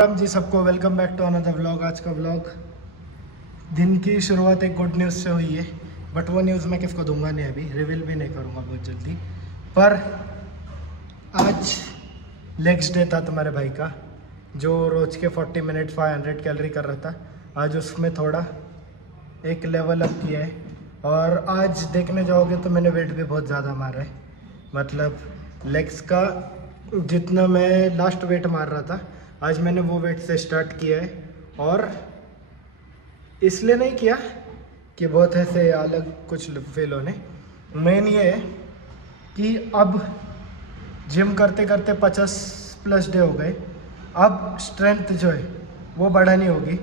राम जी सबको welcome back to another vlog. आज का व्लॉग दिन की शुरुआत एक गुड न्यूज़ से हुई है, बट वो न्यूज़ मैं किसको दूंगा नहीं, अभी रिवील भी नहीं करूँगा बहुत जल्दी। पर आज लेग्स डे था तुम्हारे भाई का, जो रोज़ के 40 मिनट 500 कैलोरी कर रहा था। आज उसमें थोड़ा एक लेवल अप किया है, और आज देखने जाओगे तो मैंने वेट भी बहुत ज़्यादा मारा है। मतलब लेग्स का जितना मैं लास्ट वेट मार रहा था, आज मैंने वो वेट से स्टार्ट किया है। और इसलिए नहीं किया कि बहुत ऐसे अलग कुछ फील होने, मेन ये है कि अब जिम करते करते 50+ डे हो गए। अब स्ट्रेंथ जो है वो बढ़ानी होगी।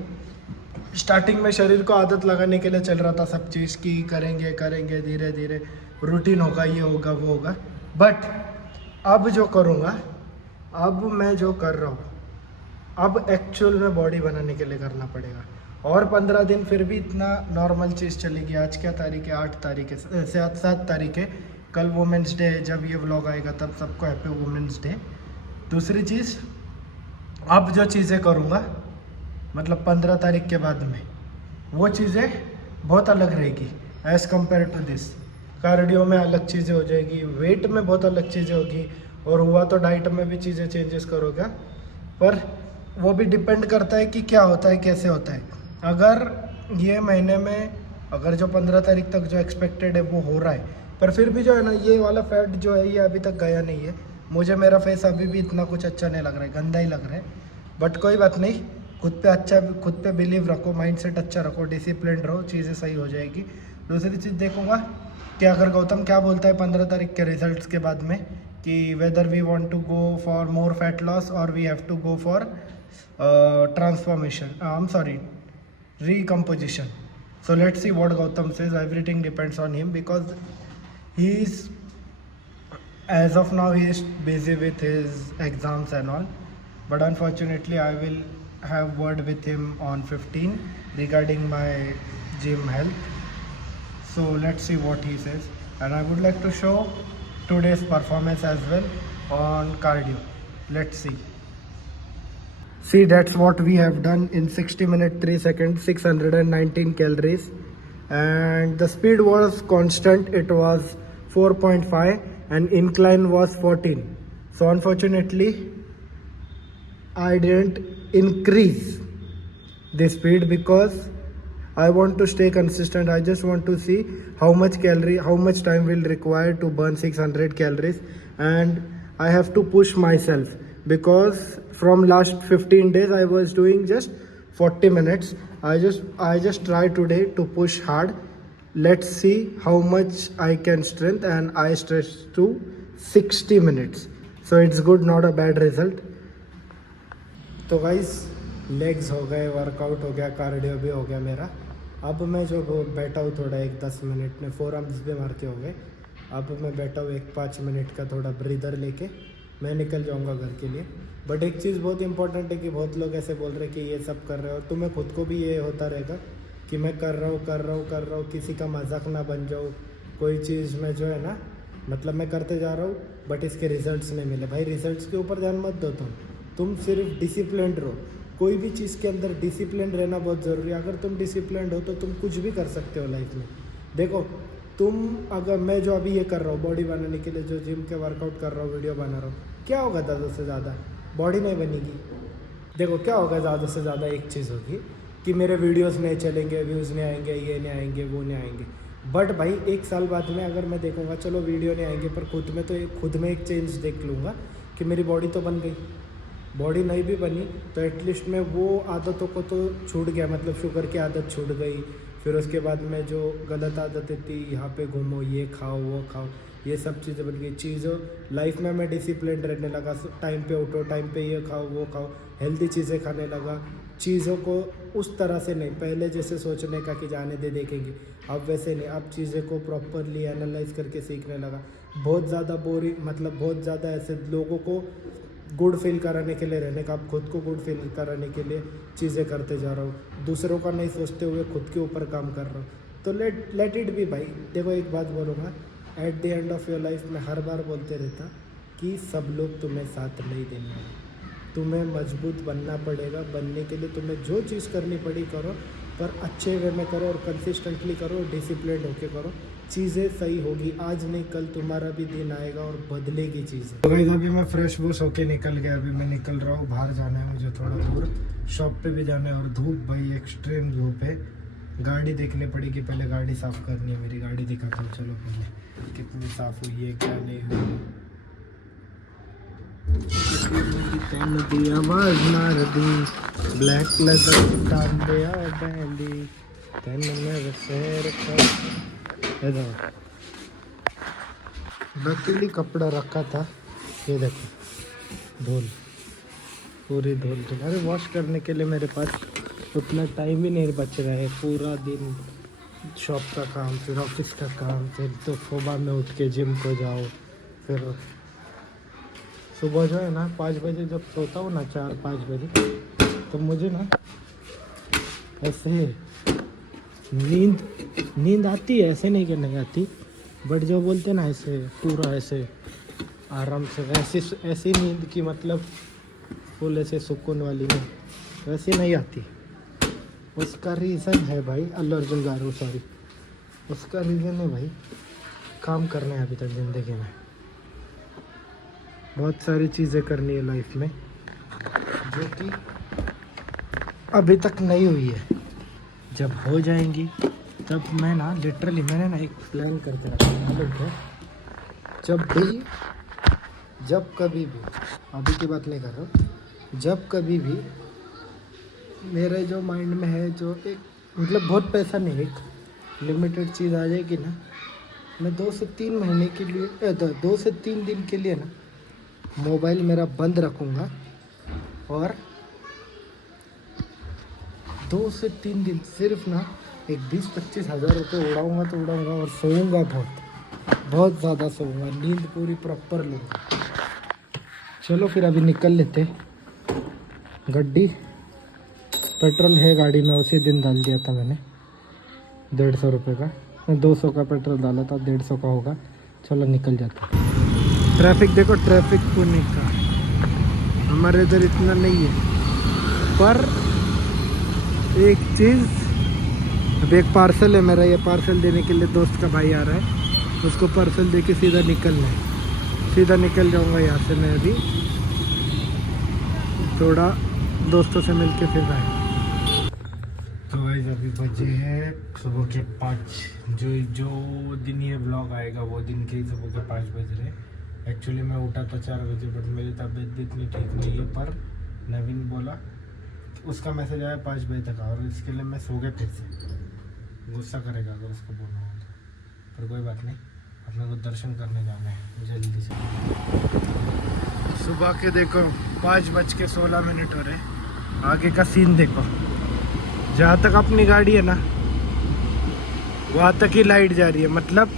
स्टार्टिंग में शरीर को आदत लगाने के लिए चल रहा था सब चीज़ की करेंगे करेंगे धीरे धीरे रूटीन होगा, ये होगा वो होगा। बट अब जो करूँगा, अब मैं जो कर रहा हूँ, अब एक्चुअल में बॉडी बनाने के लिए करना पड़ेगा। और 15 दिन फिर भी इतना नॉर्मल चीज़ चलेगी। आज क्या तारीख है? 8 तारीख है, 7 तारीख है। कल वुमेंस डे है, जब ये व्लॉग आएगा तब सबको हैप्पी वुमेंस डे। दूसरी चीज़, अब जो चीज़ें करूँगा मतलब 15 तारीख के बाद में, वो चीज़ें बहुत अलग रहेगी as compare to this. Cardio में अलग चीज़ें हो जाएगी, वेट में बहुत अलग चीज़ें होगी, और हुआ तो डाइट में भी चीज़ें चेंजेस करोगे। पर वो भी डिपेंड करता है कि क्या होता है, कैसे होता है। अगर ये महीने में अगर जो 15 तारीख तक जो एक्सपेक्टेड है वो हो रहा है, पर फिर भी जो है ना, ये वाला फैट जो है ये अभी तक गया नहीं है। मुझे मेरा फेस अभी भी इतना कुछ अच्छा नहीं लग रहा है, गंदा ही लग रहा है। बट कोई बात नहीं, खुद पे बिलीव रखो, माइंडसेट अच्छा रखो, डिसिप्लिन रहो, चीज़ें सही हो जाएगी। दूसरी चीज़ देखूँगा कि अगर गौतम क्या बोलता है 15 तारीख के रिजल्ट्स के बाद में, कि whether we want to go for more fat loss और we have to go for transformation, I am sorry, recomposition. So let's see what Gautam says. Everything depends on him because he is, as of now, he is busy with his exams and all. But unfortunately, I will have word with him on 15 regarding my gym health. So let's see what he says. And I would like to show today's performance as well on cardio. Let's see. See, that's what we have done in 60 minutes 3 seconds, 619 calories, and the speed was constant. It was 4.5 and incline was 14. So unfortunately I didn't increase the speed because I want to stay consistent. I just want to see how much time will require to burn 600 calories, and I have to push myself because from last 15 days I was doing just 40 minutes. I just try today to push hard. Let's see how much I can strength, and I stretch to 60 minutes. So it's good, not a bad result. तो guys, legs हो गए, workout हो गया, cardio भी हो गया मेरा। अब मैं जो बैठा हूँ थोड़ा एक 10 मिनट में, 4 आर्म्स भी मार के हो गए। अब मैं बैठा हूँ एक 5 मिनट का थोड़ा ब्रीदर लेके मैं निकल जाऊंगा घर के लिए। बट एक चीज़ बहुत इंपॉर्टेंट है कि बहुत लोग ऐसे बोल रहे हैं कि ये सब कर रहे हो, और तुम्हें खुद को भी ये होता रहेगा कि मैं कर रहा हूँ, किसी का मजाक ना बन जाऊँ। कोई चीज़ में जो है ना, मतलब मैं करते जा रहा हूँ बट इसके रिजल्ट्स नहीं मिले। भाई रिजल्ट्स के ऊपर ध्यान मत दो, तुम सिर्फ डिसिप्लिन रहो। कोई भी चीज़ के अंदर डिसिप्लिन रहना बहुत ज़रूरी है। अगर तुम डिसिप्लिन हो तो तुम कुछ भी कर सकते हो लाइफ में। देखो, अगर मैं जो अभी ये कर रहा हूँ बॉडी बनाने के लिए, जो जिम के वर्कआउट कर रहा हूँ, वीडियो बना रहा हूँ, क्या होगा ज़्यादा से ज़्यादा? बॉडी नहीं बनेगी। देखो क्या होगा ज़्यादा से ज़्यादा, एक चीज़ होगी कि मेरे वीडियोस नहीं चलेंगे, व्यूज़ नहीं आएंगे, ये नहीं आएंगे, वो नहीं आएंगे। बट भाई 1 साल बाद में अगर मैं देखूँगा चलो वीडियो नहीं आएंगे, पर खुद में एक चेंज देख लूँगा कि मेरी बॉडी तो बन गई। बॉडी नहीं भी बनी तो एटलीस्ट मैं वो आदतों को तो छूट गया, मतलब शुगर की आदत छूट गई। फिर उसके बाद में जो गलत आदतें थी, यहाँ पे घूमो, ये खाओ, वो खाओ, ये सब चीज़ें बन गई। चीज़ों लाइफ में मैं डिसिप्लिन रहने लगा। टाइम पे उठो, टाइम पे ये खाओ, वो खाओ, हेल्दी चीज़ें खाने लगा। चीज़ों को उस तरह से नहीं, पहले जैसे सोचने का कि जाने दे देखेंगे, अब वैसे नहीं। अब चीज़ें को प्रॉपरली एनालाइज करके सीखने लगा। बहुत ज़्यादा बोरिंग, मतलब बहुत ज़्यादा ऐसे लोगों को गुड फील कराने के लिए रहने का, अब खुद को गुड फील कराने के लिए चीज़ें करते जा रहा हूँ। दूसरों का नहीं सोचते हुए खुद के ऊपर काम कर रहा हूँ। तो लेट इट बी भाई। देखो एक बात बोलूँगा, at the end of your life में हर बार बोलते रहता कि सब लोग तुम्हें साथ नहीं देने वाले। तुम्हें मजबूत बनना पड़ेगा। बनने के लिए तुम्हें जो चीज़ करनी पड़ी करो, पर अच्छे वे में करो और कंसिस्टेंटली करो, डिसिप्लिन होके करो, चीज़ें सही होगी। आज नहीं कल तुम्हारा भी दिन आएगा और बदलेगी चीज़ें। तो गाइस अभी मैं फ्रेश वॉश होके निकल गया। अभी मैं निकल रहा हूँ, बाहर जाना है मुझे थोड़ा दूर, शॉप पे भी जाना है। और धूप भाई एक्सट्रीम धूप है। गाड़ी देखनी पड़ेगी, पहले गाड़ी साफ़ करनी है। मेरी गाड़ी दिखाता हूँ, चलो पहले कितनी साफ़ हुई है क्या नहीं हुई। दी आवाज मार दी, ब्लैक लेदर टान दिया बैंडी, तन में फेर कर नकली कपड़ा रखा था, ये देखो धूल, पूरी धूल। अरे वॉश करने के लिए मेरे पास उतना टाइम ही नहीं बच रहा है। पूरा दिन शॉप का काम, फिर ऑफिस का काम, फिर तो सुबह में उठ के जिम को जाओ, फिर सुबह जो है ना 5 बजे जब सोता हूँ ना, 4-5 बजे, तो मुझे ना ऐसे नींद आती है। ऐसे नहीं कि नहीं आती, बट जो बोलते ना ऐसे पूरा ऐसे आराम से, ऐसी नींद की मतलब फुल ऐसे सुकून वाली नींद वैसे नहीं आती। उसका रीज़न है भाई, अल्लू अर्जुन गारू सॉरी, उसका रीज़न है भाई काम करना है अभी तक ज़िंदगी में। बहुत सारी चीज़ें करनी है लाइफ में जो कि अभी तक नहीं हुई है। जब हो जाएंगी तब मैं ना लिटरली मैंने ना एक प्लान करके रखा है, मालूम है? जब कभी भी, अभी की बात नहीं कर रहा हूँ, जब कभी भी मेरे जो माइंड में है, जो एक मतलब बहुत पैसा नहीं, एक लिमिटेड चीज़ आ जाएगी ना, मैं 2 से 3 महीने के लिए 2 से 3 दिन के लिए ना मोबाइल मेरा बंद रखूँगा और 2 से 3 दिन सिर्फ ना एक 20-25 हज़ार रुपये उड़ाऊँगा तो उड़ाऊँगा, और सोऊंगा बहुत ज़्यादा सोऊंगा, नींद पूरी प्रॉपर लूँगा। चलो फिर अभी निकल लेते। गड्डी पेट्रोल है गाड़ी में, उसी दिन डाल दिया था मैंने 150 रुपये का, मैं 200 का पेट्रोल डाला था, 150 का होगा। चलो निकल जाता। ट्रैफिक देखो, ट्रैफिक पुणे का, हमारे इधर इतना नहीं है। पर एक चीज़, अब एक पार्सल है मेरा, ये पार्सल देने के लिए दोस्त का भाई आ रहा है, उसको पार्सल दे के सीधा निकलना है। सीधा निकल जाऊंगा यहाँ से मैं अभी, थोड़ा दोस्तों से मिल के फिर आए। तो गाइस अभी बजे हैं सुबह के 5। जो दिन ये ब्लॉग आएगा वो दिन के सुबह के 5 बज रहे। एक्चुअली मैं उठा था 4 बजे, बट मेरी तबीयत भी इतनी ठीक नहीं है। पर नवीन बोला, उसका मैसेज आया 5 बजे तक, और इसके लिए मैं सो गया फिर से। गुस्सा करेगा अगर उसको बोलना हो तो, पर कोई बात नहीं, अपने को दर्शन करने जाना है जल्दी से। सुबह के देखो 5:16 हो रहे। आगे का सीन देखो, जहाँ तक अपनी गाड़ी है ना वहाँ तक ही लाइट जा रही है। मतलब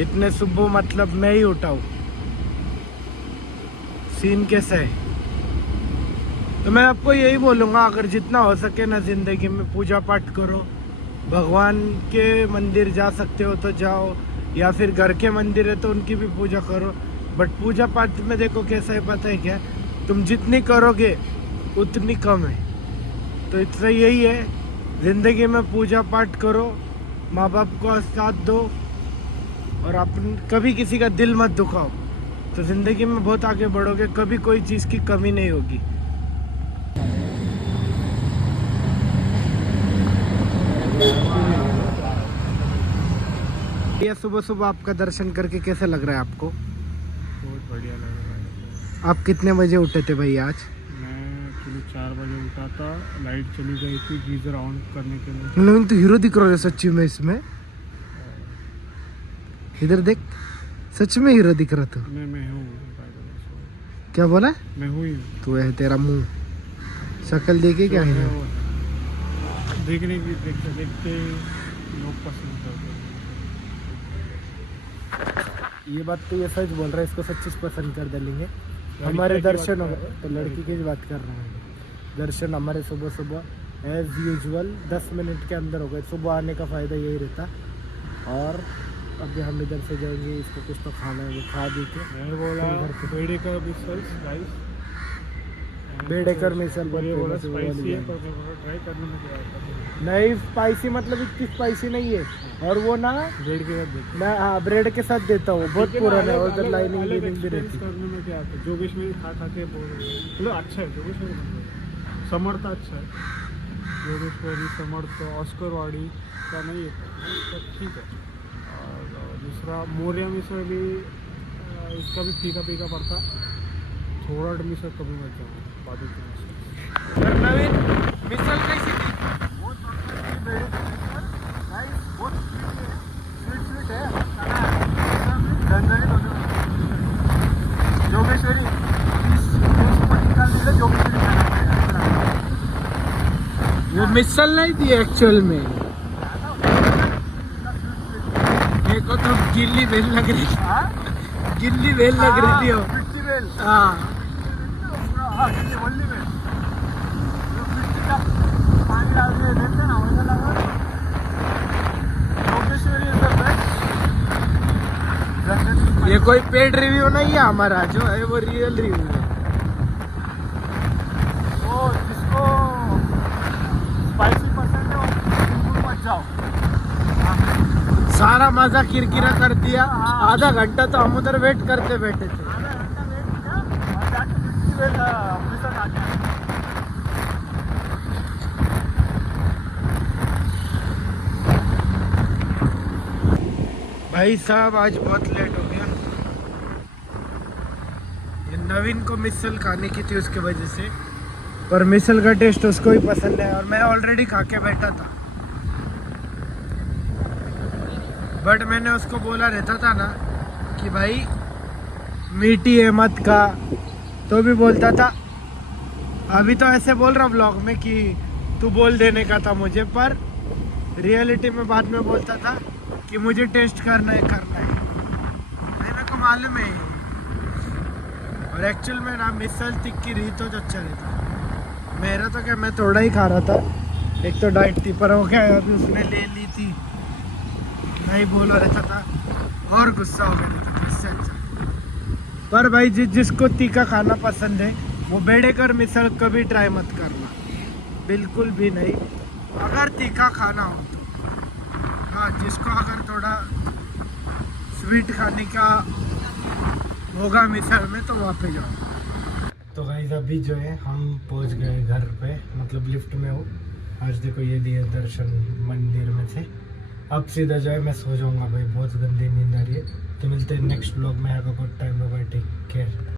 इतने सुबह मतलब मैं ही उठा हूँ। सीन कैसा है? तो मैं आपको यही बोलूँगा, अगर जितना हो सके ना ज़िंदगी में पूजा पाठ करो। भगवान के मंदिर जा सकते हो तो जाओ, या फिर घर के मंदिर है तो उनकी भी पूजा करो। बट पूजा पाठ में देखो कैसा है, पता है क्या, तुम जितनी करोगे उतनी कम है। तो इतना यही है, ज़िंदगी में पूजा पाठ करो, माँ बाप को साथ दो, और अपन कभी किसी का दिल मत दुखाओ, तो ज़िंदगी में बहुत आगे बढ़ोगे। कभी कोई चीज़ की कमी नहीं होगी। ये सुबह सुबह आपका दर्शन करके कैसा लग रहा है आपको? बहुत बढ़िया लग रहा है। आप कितने बजे उठे थे भाई आज? मैं एक्चुअली 4 बजे उठा था, लाइट चली गई थी गीज़र ऑन करने के लिए। नवीन तो हीरो दिख रहा है सच्ची में इसमें, इधर देख, सच में हीरो दिख रहा था। मैं हूँ। क्या बोला? मैं हूँ ही। तू है, तेरा मुंह शक्ल देखे क्या है? देखने की देखते देखते लोग पसंद करते हैं। ये बात तो ये सच बोल रहा है, इसको सच्ची पसंद कर डालेंगे। हमारे दर्शन हो गए, तो लड़की की बात कर रहे हैं। दर्शन हमारे सुबह सुबह एज यूजुअल 10 मिनट के अंदर हो गए। सुबह आने का फ़ायदा यही रहता। और अभी हम इधर से जाएंगे, इसको कुछ तो खाना है, वो खा दी के मैं बोला पेड़े का भी सर्च गाइस, बेडेकर मिसल और ये बोला बहुत famous स्पाइसी है, है। पर मैं बोला ट्राई करने में क्या आता है। नहीं स्पाइसी मतलब इतनी स्पाइसी नहीं है, और वो ना ब्रेड के साथ देखते मैं हाँ ब्रेड के साथ देता हूँ, बहुत पुराना है, उधर लाइनिंग अलग भी एक्सपीरियंस रहती। करने में क्या आता है। जोगेश्वरी खा के बोल रहे हैं मतलब अच्छा है जोगेश्वरी, मतलब समर्थ अच्छा है। जोगेश्वरी समर्थ ऑस्करवाड़ी का नहीं है पर ठीक है। और दूसरा मोरिया मिसळ भी इसका भी फीका फीका पड़ता, थोड़ा मिसळ कमी मिळतं बाजू की मिसळ। तर नवीन मिसल कैसी थी? जोगेश्वरी वो मिसल नहीं थी एक्चुअल में, मेरे को तो गिल्ली बेल लग रही थी, गिल्ली बेल लग रही थी वो। हाँ ये कोई पेड रिव्यू नहीं है हमारा, जो है वो रियल रिव्यू है। जिसको स्पाइसी पसंद है वो बिल्कुल मत जाओ। सारा मजा किरकिरा कर दिया, आधा घंटा तो हम उधर वेट करते बैठे थे। भाई साहब आज बहुत लेट हो गया, ये नवीन को मिसल खाने की थी उसके वजह से, पर मिसल का टेस्ट उसको ही पसंद है और मैं ऑलरेडी खा के बैठा था। बट मैंने उसको बोला रहता था ना कि भाई मीठी है मत खा, तो भी बोलता था। अभी तो ऐसे बोल रहा व्लॉग में कि तू बोल देने का था मुझे, पर रियलिटी में बाद में बोलता था कि मुझे टेस्ट करना है मेरे को मालूम है। और एक्चुअल में ना मिसल तिक्की रही तो अच्छा रहता। मेरा तो क्या, मैं थोड़ा ही खा रहा था, एक तो डाइट थी, पर वो क्या है अभी उसने ले ली थी, नहीं बोला रहता था और गुस्सा हो गया रहता था, इससे अच्छा। पर भाई जिसको तीखा खाना पसंद है वो बेडेकर मिसल कभी ट्राई मत करना, बिल्कुल भी नहीं, अगर तीखा खाना हो तो। हाँ जिसको अगर थोड़ा स्वीट खाने का होगा मिसल में तो वहाँ पे जाओ। तो गाइस अभी जो है हम पहुँच गए घर पे, मतलब लिफ्ट में हो। आज देखो ये दिए दर्शन मंदिर में से, अब सीधा जो है मैं सो जाऊँगा भाई, बहुत गंदी नींद आ रही है। तो मिलते हैं नेक्स्ट ब्लॉग में, have a good time, bye bye, take care.